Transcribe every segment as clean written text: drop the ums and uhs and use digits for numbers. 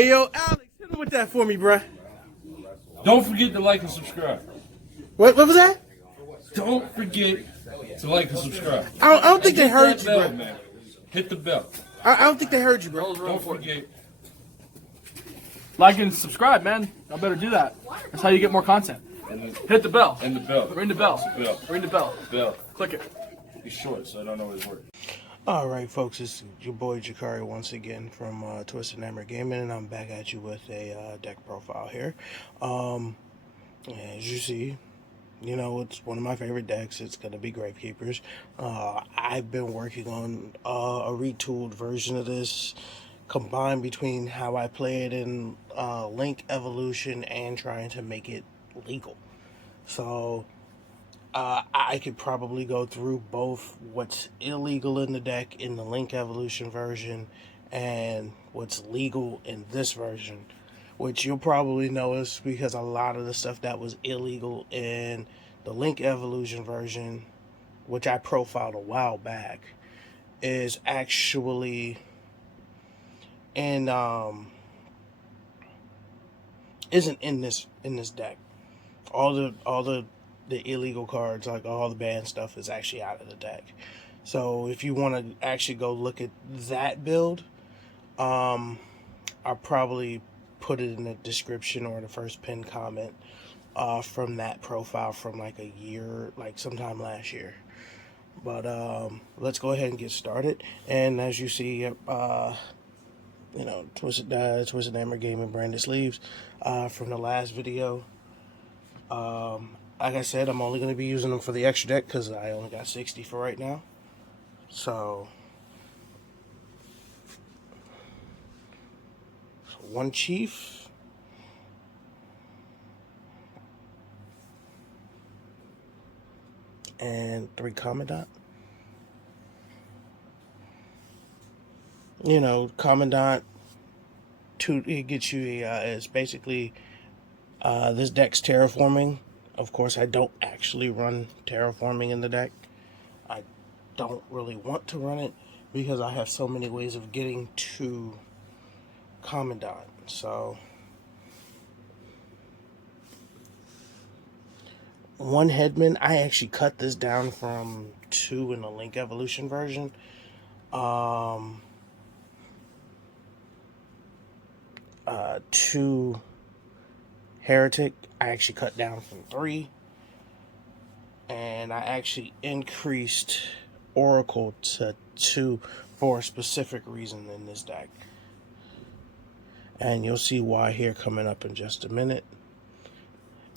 Hey, yo, Alex, hit him with that for me, bruh. Don't forget to like and subscribe. What was that? Don't forget to like and subscribe. I don't think they Hit heard that you, bell, bro. man. Hit the bell. I don't think they heard you, bro. Don't forget. Like and subscribe, man. I better do that. That's how you get more content. Hit the bell. And the bell. Ring the bell. Bell. Ring the bell. Bell. Click it. He's short, so I don't know his word. All right, folks, it's your boy Jakari once again from Twisted Hammer Gaming, and I'm back at you with a deck profile here. As you see, you know, it's one of my favorite decks. It's going to be Gravekeepers. I've been working on a retooled version of this, combined between how I play it in Link Evolution and trying to make it legal. So I could probably go through both what's illegal in the deck in the Link Evolution version and what's legal in this version, which you'll probably notice because a lot of the stuff that was illegal in the Link Evolution version, which I profiled a while back, is actually in isn't in this deck. All the illegal cards, like all the banned stuff, is actually out of the deck. So if you want to actually go look at that build, I'll probably put it in the description or the first pinned comment from that profile from like a year, like sometime last year. But let's go ahead and get started. And as you see, you know, Twisted Hammer Gaming branded sleeves from the last video. Like I said, I'm only going to be using them for the extra deck because I only got 60 for right now. So, one Chief. And 3 Commandant. You know, Commandant, it gets you it's basically this deck's terraforming. Of course, I don't actually run terraforming in the deck. I don't really want to run it because I have so many ways of getting to Commandant. So, one Headman, I actually cut this down from 2 in the Link Evolution version. 2 Heretic, I actually cut down from 3, and I actually increased Oracle to 2 for a specific reason in this deck, and you'll see why here coming up in just a minute.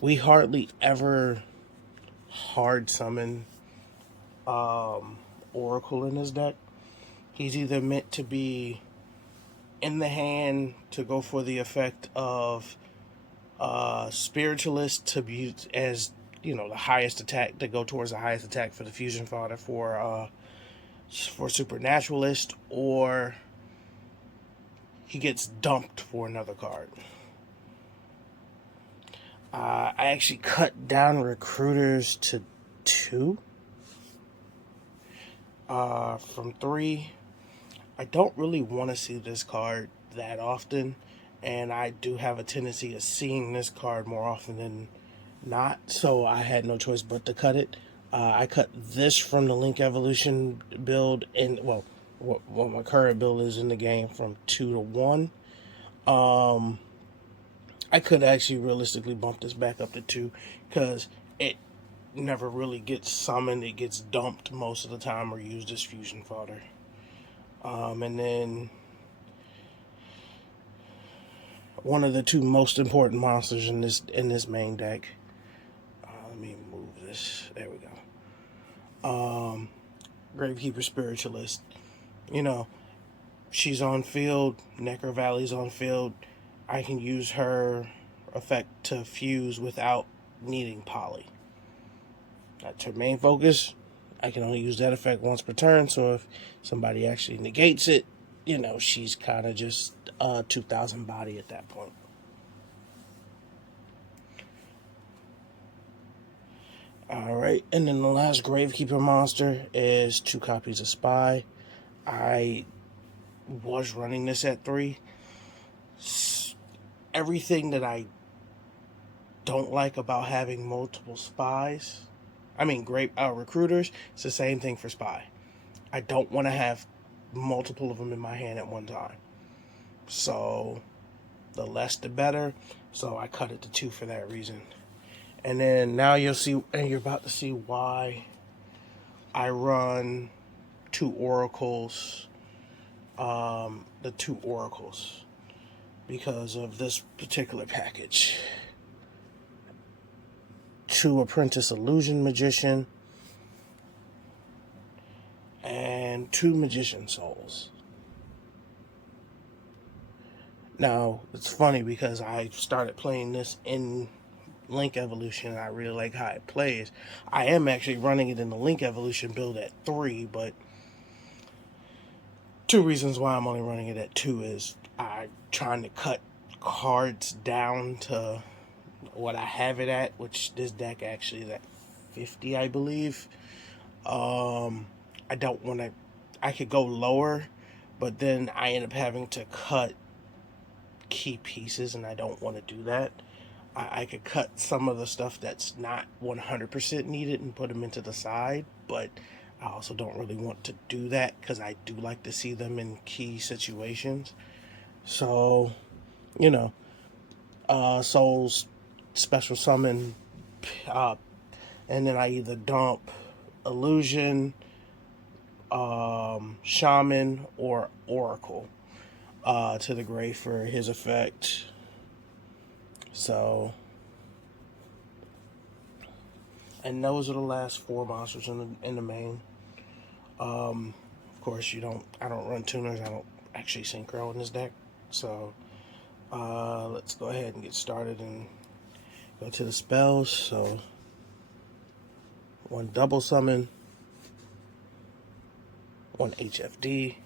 We hardly ever hard summon Oracle in this deck. He's either meant to be in the hand to go for the effect of Spiritualist, to be, as you know, the highest attack, to go towards the highest attack for the fusion fodder for Supernaturalist, or he gets dumped for another card. I actually cut down Recruiters to 2 from 3. I don't really want to see this card that often, and I do have a tendency of seeing this card more often than not, so I had no choice but to cut it. I cut this from the Link Evolution build, and well, what my current build is in the game, from 2 to 1. I could actually realistically bump this back up to 2 because it never really gets summoned. It gets dumped most of the time or used as fusion fodder. And then one of the 2 most important monsters in this main deck. Let me move this. There we go. Gravekeeper Spiritualist. You know, she's on field. Necro Valley's on field. I can use her effect to fuse without needing poly. That's her main focus. I can only use that effect once per turn, so if somebody actually negates it, you know, she's kind of just 2,000 body at that point. Alright, and then the last Gravekeeper monster is 2 copies of Spy. I was running this at 3. everything that I don't like about having multiple spies, I mean, great recruiters, it's the same thing for spy. I don't want to have multiple of them in my hand at one time. So the less the better. So I cut it to 2 for that reason. And then now you'll see, and you're about to see why I run 2 oracles. The 2 oracles because of this particular package. 2 apprentice illusion magician and 2 magician souls. Now, it's funny because I started playing this in Link Evolution and I really like how it plays. I am actually running it in the Link Evolution build at 3, but 2 reasons why I'm only running it at 2 is I'm trying to cut cards down to what I have it at, which this deck actually is at 50, I believe. I don't want to, I could go lower, but then I end up having to cut key pieces, and I don't want to do that. I could cut some of the stuff that's not 100% needed and put them into the side, but I also don't really want to do that because I do like to see them in key situations. So, you know, Souls special summon, and then I either dump Illusion, Shaman, or Oracle to the grave for his effect. So, and those are the last 4 monsters in the main. Of course, I don't run tuners. I don't actually synchro in this deck. So, let's go ahead and get started and go to the spells. So, 1 double summon, 1 HFD,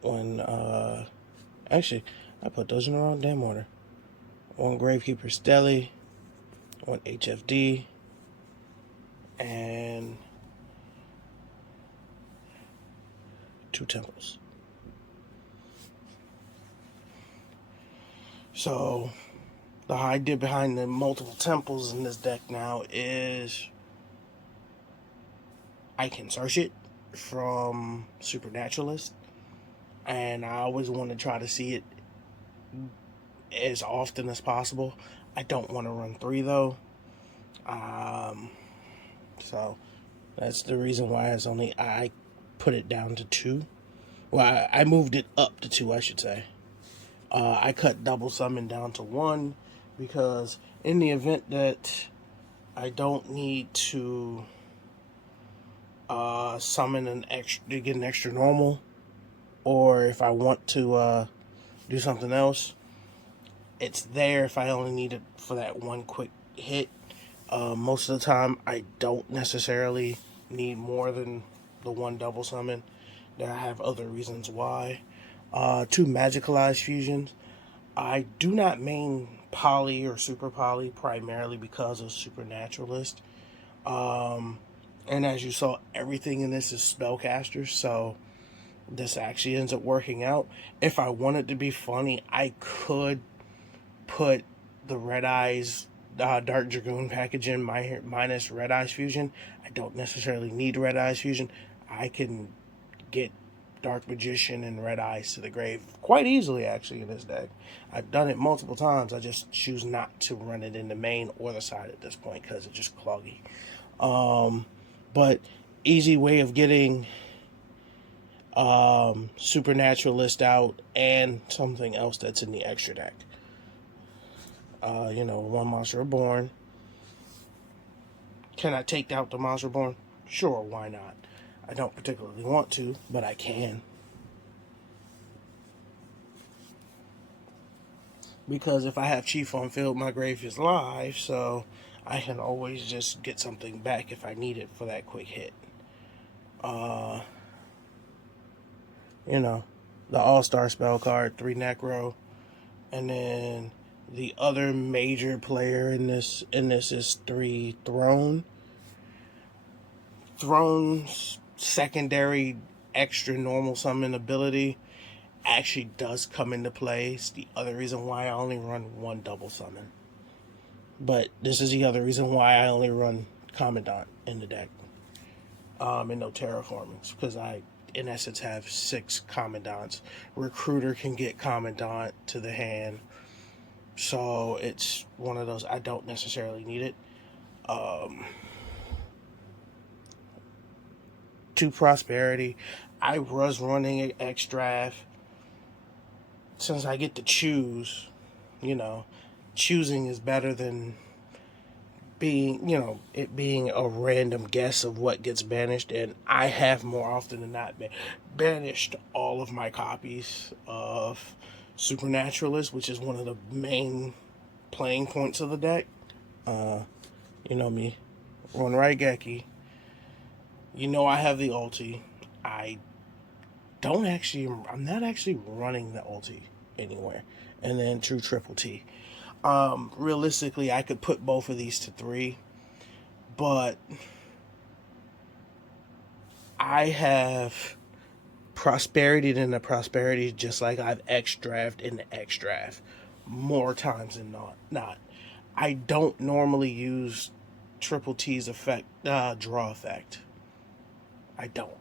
1, actually, I put those in the wrong damn order. 1 Gravekeeper Stele, 1 HFD, and 2 temples. So, the idea behind the multiple temples in this deck now is I can search it from Supernaturalist, and I always want to try to see it as often as possible. I don't want to run 3 though. So that's the reason why I put it down to 2. Well, I moved it up to 2, I should say. I cut double summon down to 1 because in the event that I don't need to summon an extra to get an extra normal, or if I want to do something else, it's there if I only need it for that 1 quick hit. Most of the time, I don't necessarily need more than the 1 double summon. There I have other reasons why. 2 magicalized fusions. I do not main poly or super poly primarily because of Supernaturalist. And as you saw, everything in this is spellcasters, so this actually ends up working out. If I wanted to be funny, I could put the Red Eyes Dark Dragoon package in minus Red Eyes Fusion. I don't necessarily need Red Eyes Fusion. I can get Dark Magician and Red Eyes to the grave quite easily, actually, in this deck. I've done it multiple times. I just choose not to run it in the main or the side at this point because it's just cloggy. But easy way of getting Supernaturalist out and something else that's in the extra deck. 1 Monster Reborn. Can I take out the Monster Reborn? Sure, why not? I don't particularly want to, but I can. Because if I have Chief on field, my grave is live, so I can always just get something back if I need it for that quick hit. The All-Star spell card, 3 Necro, and then the other major player in this is 3 Throne. Throne's secondary extra normal summon ability actually does come into play. It's the other reason why I only run one double summon. But this is the other reason why I only run Commandant in the deck. And no terraformings, because I, in essence, have 6 Commandants. Recruiter can get Commandant to the hand. So it's one of those, I don't necessarily need it. To Prosperity, I was running an X draft. Since I get to choose, you know, choosing is better than being, it being a random guess of what gets banished. And I have more often than not banished all of my copies of Supernaturalist, which is one of the main playing points of the deck. You know me, run Raigeki. You know I have the ulti. I'm not actually running the ulti anywhere. And then True Triple T. Realistically, I could put both of these to 3, but I have Prosperity in the Prosperity just like I've X draft in the X draft more times than not. I don't normally use Triple T's effect, draw effect. I don't.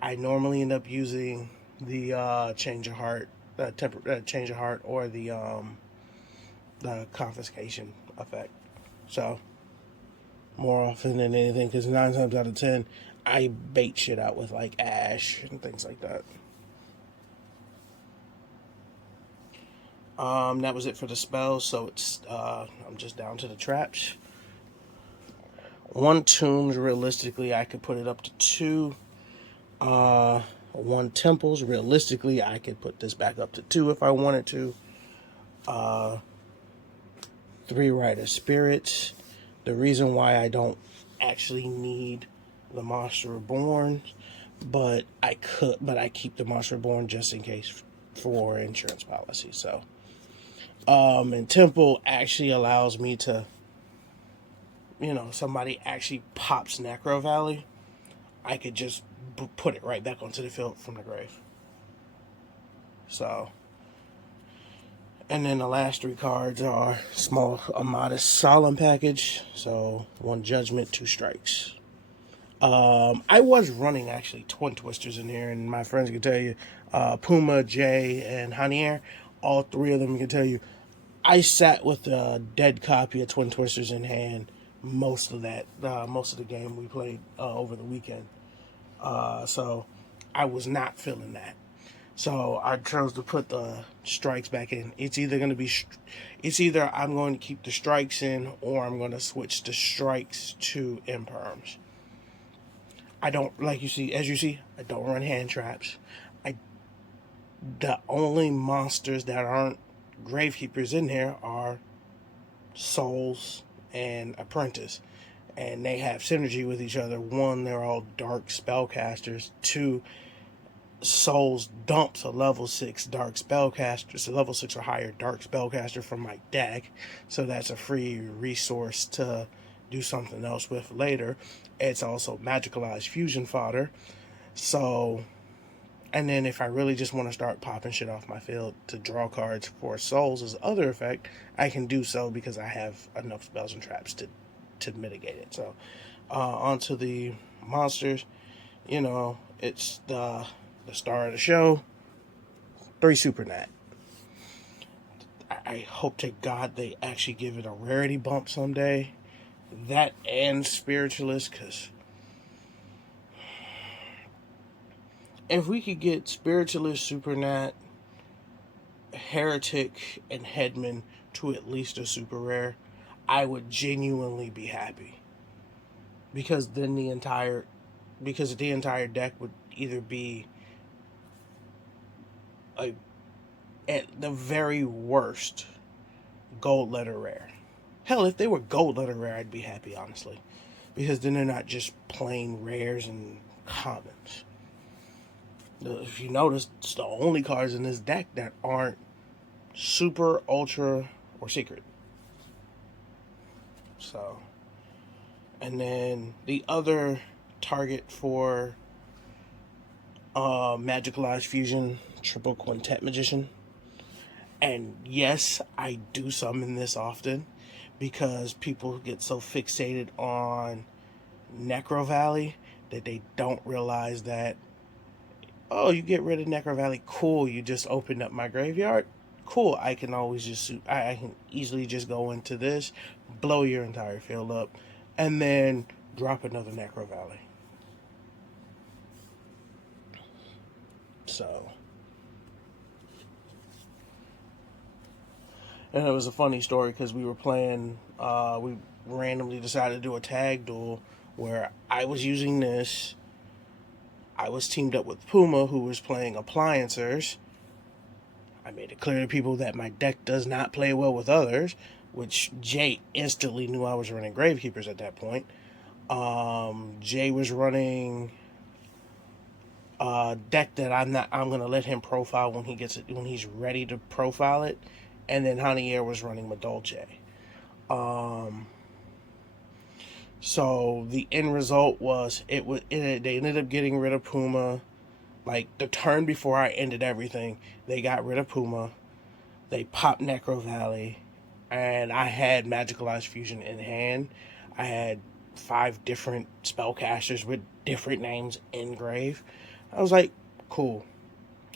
I normally end up using the change of heart, change of heart, or the confiscation effect. So more often than anything, because 9 times out of 10, I bait shit out with like Ash and things like that. That was it for the spells. So it's I'm just down to the traps. 1 tombs, realistically, I could put it up to 2. 1 temples, realistically, I could put this back up to 2 if I wanted to. 3 Rite of Spirits. The reason why I don't actually need the Monster Reborn, but I keep the Monster Reborn just in case for insurance policy. So, and Temple actually allows me to, somebody actually pops Necro Valley, I could just put it right back onto the field from the grave. So, and then the last 3 cards are a modest solemn package. So 1 judgment, 2 strikes. I was running actually Twin Twisters in here, and my friends can tell you, Puma, Jay, and Hanier, all 3 of them can tell you, I sat with a dead copy of Twin Twisters in hand most of the game we played over the weekend. So I was not feeling that. So I chose to put the strikes back in. It's either I'm going to keep the strikes in, or I'm going to switch the strikes to imperms. I don't, as you see, I don't run hand traps. The only monsters that aren't Gravekeepers in here are Souls and Apprentice. And they have synergy with each other. 1, they're all dark spellcasters. 2, Souls dumps a level 6 dark spellcaster, so level 6 or higher dark spellcaster from my deck, so that's a free resource to do something else with later. It's also magicalized fusion fodder. So, and then if I really just want to start popping shit off my field to draw cards for Souls as other effect, I can do so because I have enough spells and traps to mitigate it. So, onto the monsters. It's the star of the show, 3 Supernat. I hope to God they actually give it a rarity bump someday. That and Spiritualist, because if we could get Spiritualist, Supernat, Heretic, and Headman to at least a super rare, I would genuinely be happy. Because then the entire deck would either be at the very worst, gold letter rare. Hell, if they were gold letter rare, I'd be happy, honestly. Because then they're not just plain rares and commons. If you notice, it's the only cards in this deck that aren't super, ultra, or secret. So, and then the other target for Magicalized Fusion, Triple Quintet Magician. And yes, I do summon this often because people get so fixated on Necro Valley that they don't realize that, oh, you get rid of Necro Valley, cool, you just opened up my graveyard, cool, I can always just, I can easily just go into this, blow your entire field up, and then drop another Necro Valley. So, and it was a funny story because we were playing, we randomly decided to do a tag duel where I was using this. I was teamed up with Puma, who was playing Appliancers. I made it clear to people that my deck does not play well with others, which Jay instantly knew I was running Gravekeepers at that point. Jay was running a deck that I'm gonna let him profile when he's ready to profile it, and then Javier was running Madolce. So the end result was they ended up getting rid of Puma. Like the turn before I ended everything, they got rid of Puma. They popped Necro Valley, and I had Magicalized Fusion in hand. I had 5 different spellcasters with different names engraved. I was like, cool.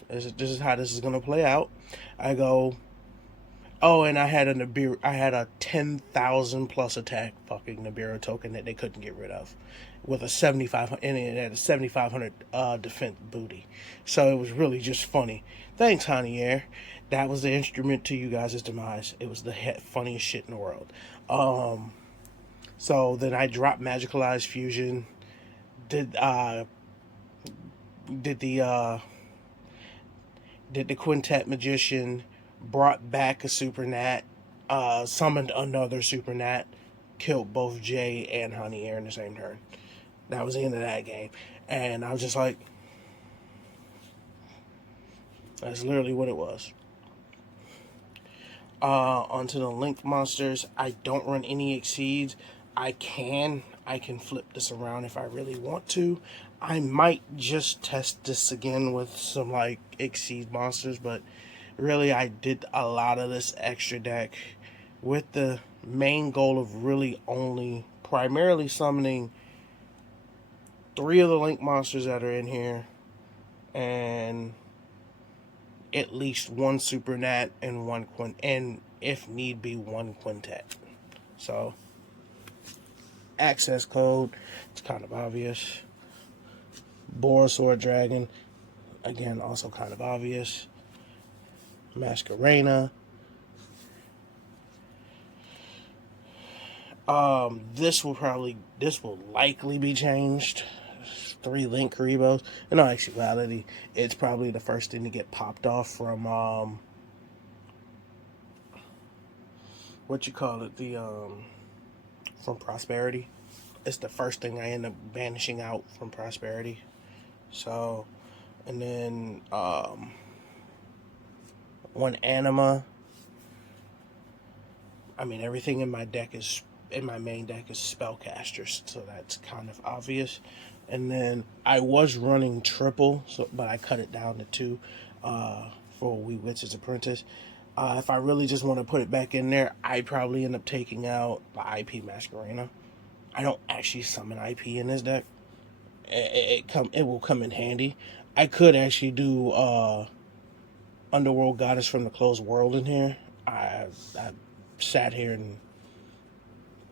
This is how this is gonna play out. I go, oh, and I had a 10,000 plus attack fucking Nibiru token that they couldn't get rid of, with a 7,500, and it had a 7,500 defense booty. So it was really just funny. Thanks, Javier. That was the instrument to you guys' demise. It was the funniest shit in the world. So then I dropped Magicalized Fusion. Did the Quintet Magician, brought back a Super Nat, summoned another Super Nat, killed both Jay and Javier in the same turn. That was the end of that game. And I was just like, that's literally what it was. Onto the Link monsters. I don't run any Exceeds. I can flip this around if I really want to. I might just test this again with some like Exceed monsters, but really I did a lot of this extra deck with the main goal of really only primarily summoning 3 of the Link monsters that are in here, and at least 1 Super Nat and 1 and if need be 1 Quintet. So access code, it's kind of obvious. Borosaur Dragon, again, also kind of obvious. Masquerena. This will likely be changed. 3 Link Karibos. In all actuality, it's probably the first thing to get popped off from what you call it, from Prosperity. It's the first thing I end up banishing out from Prosperity. So, and then 1 Anima. I mean, everything in my main deck is spellcasters, so that's kind of obvious. And then I was running triple, but I cut it down to 2 for Wee Witch's Apprentice. If I really just want to put it back in there, I'd probably end up taking out the IP Masquerena. I don't actually summon IP in this deck. It will come in handy. I could actually do Underworld Goddess from the Closed World in here. I sat here and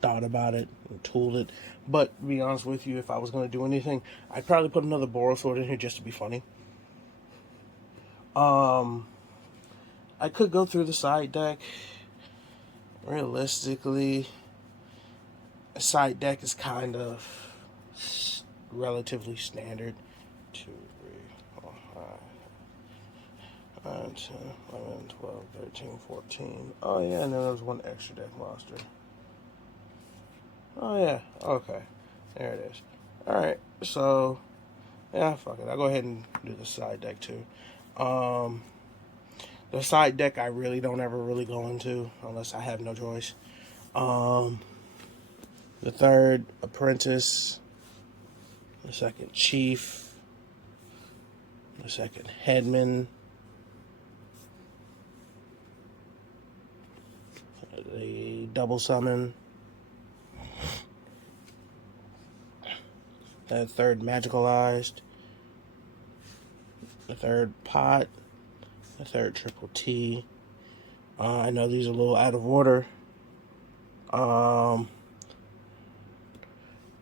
thought about it and tooled it. But to be honest with you, if I was going to do anything, I'd probably put another Borosaur in here just to be funny. I could go through the side deck. Realistically, a side deck is kind of relatively standard. 2, 3, 4, 5, 9, 10, 11, 12, 13, 14. Oh yeah, and then there was 1 extra deck monster. Oh yeah, okay. There it is. Alright, so yeah, fuck it. I'll go ahead and do the side deck too. The side deck I really don't ever really go into unless I have no choice. The 3rd Apprentice, the 2nd Chief, The second Headman. The double summon. The third magicalized. The third pot. The third triple T. I know these are a little out of order.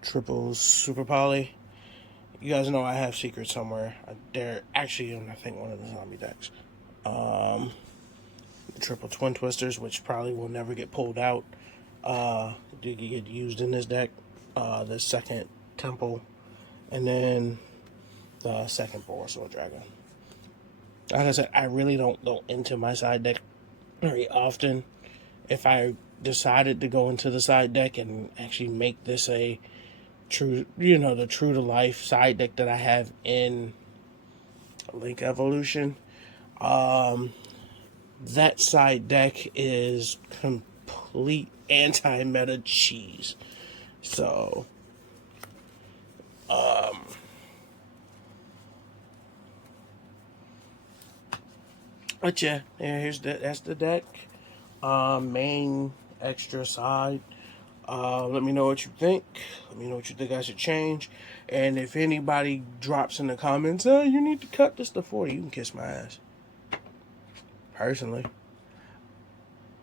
Triple super poly. You guys know I have secrets somewhere. They're actually in, I think, one of the zombie decks. The triple twin twisters, which probably will never get pulled out. Do get used in this deck. The second temple, and then the second Boresoul Dragon. Like I said, I really don't go into my side deck very often. If I decided to go into the side deck and actually make this a true, the true to life side deck that I have in Link Evolution, that side deck is complete anti-meta cheese. So, but yeah, that's the deck. Main extra side. Let me know what you think. Let me know what you think I should change. And if anybody drops in the comments, you need to cut this to 40, you can kiss my ass. Personally,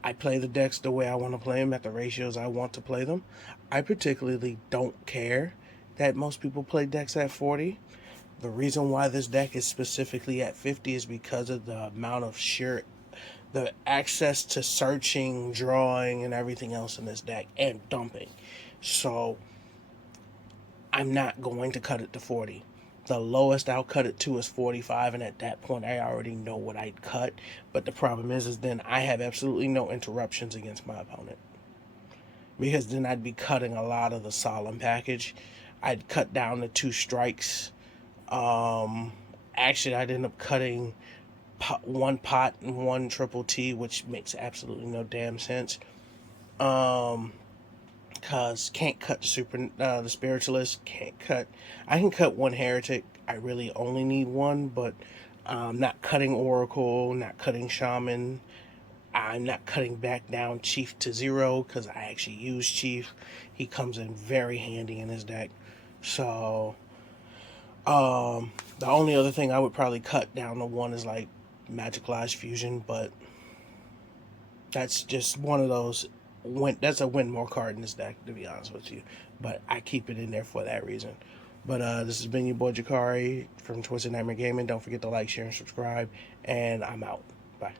I play the decks the way I want to play them at the ratios I want to play them. I particularly don't care that most people play decks at 40. The reason why this deck is specifically at 50 is because of the amount of the access to searching, drawing, and everything else in this deck, and dumping. So, I'm not going to cut it to 40. The lowest I'll cut it to is 45, and at that point, I already know what I'd cut. But the problem is then I have absolutely no interruptions against my opponent. Because then I'd be cutting a lot of the solemn package. I'd cut down to 2 strikes. Actually, I'd end up cutting 1 pot and 1 triple T, which makes absolutely no damn sense. Cause can't cut the spiritualist, can't cut. I can cut 1 heretic. I really only need 1, but not cutting oracle, not cutting shaman. I'm not cutting back down chief to 0 because I actually use chief. He comes in very handy in his deck. So the only other thing I would probably cut down to 1 is like magicalized fusion, but that's just one of those. That's a win more card in this deck, to be honest with you. But I keep it in there for that reason. But this has been your boy Jakari from Twisted Nightmare Gaming. Don't forget to like, share, and subscribe. And I'm out. Bye.